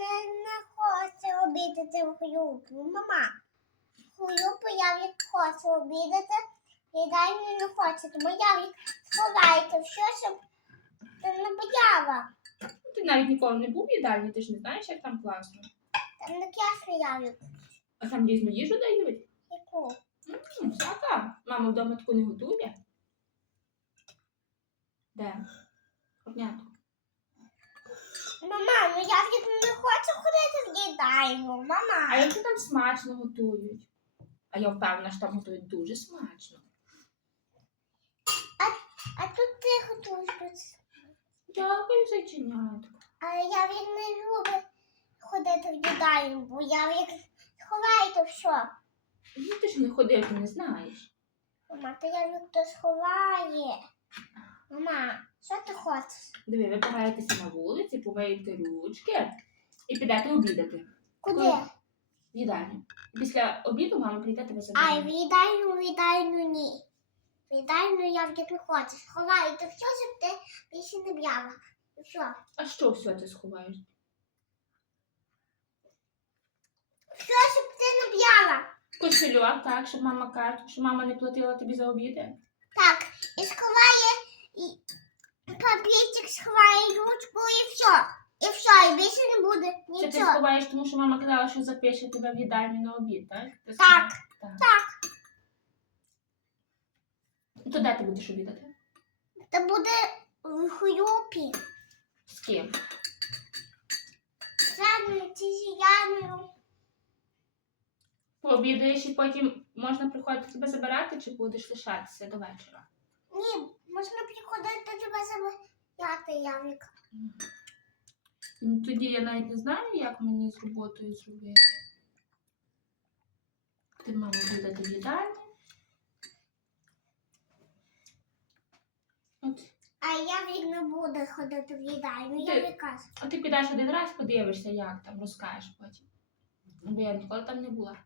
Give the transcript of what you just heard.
не, не хоче обідати в хлюбу. Мама, хлюбу Явік хоче обідати, і дай не хоче, тому Явік сховається все, щоб ти не бояла. Ну, Ти навіть ніколи не був в їдальні, ти ж не знаєш, як там класно. Там не клясно Явік. А там різну їжу дають. Яку? М, Всяка. Мама вдома таку не готує. Де? Корнятко. Мама, ну хоче в їдальню. А Мама. як там смачно готують? А я впевнена, що там готують дуже смачно. А тут ти готуєш. Дякую, зайченятко. Але Явік не любить ходити в їдальню, бо Явік сховається все. Ну ти ж не ходив, ти не знаєш. Мама, то Явік то сховає. Мама, що ти хочеш? Диви, ви пограєтеся на вулиці, помиєте ручки і підете обідати Куди? В їдальню. Після обіду мама прийде тебе забере. Ай, в їдальню, в їдальню ні. В їдальню Явік не хоче. Сховається все, щоб ти більше не б'яла. Все. А що все ти сховаєш? Все, щоб ти не б'яла. Кошельок, так, щоб мама каже, що мама не платила тобі за обіди. Так, і сховає, і папірчик сховає ручку і все. І все, і більше не буде Це ти нічого. сховаєш, тому що мама казала, що запише тебе в їдальню на обід, так? Ти Так, сховаєш? так. То де ти будеш обідати? Та буде в хлюпі. З ким? Жадною чи зіяною. Пообідаєш і потім можна приходити тебе забирати, чи будеш лишатися до вечора? Ні, можна приходити тебе забирати, Явік. Ну, тоді я навіть не знаю, як мені з роботою зробити. Ти мама буде до їдальні. От. А він не буду ходити в їдальню. Ти- Явік каже. А ти підеш один раз, подивишся, як там, розкажеш потім. Бо я ніколи там не була.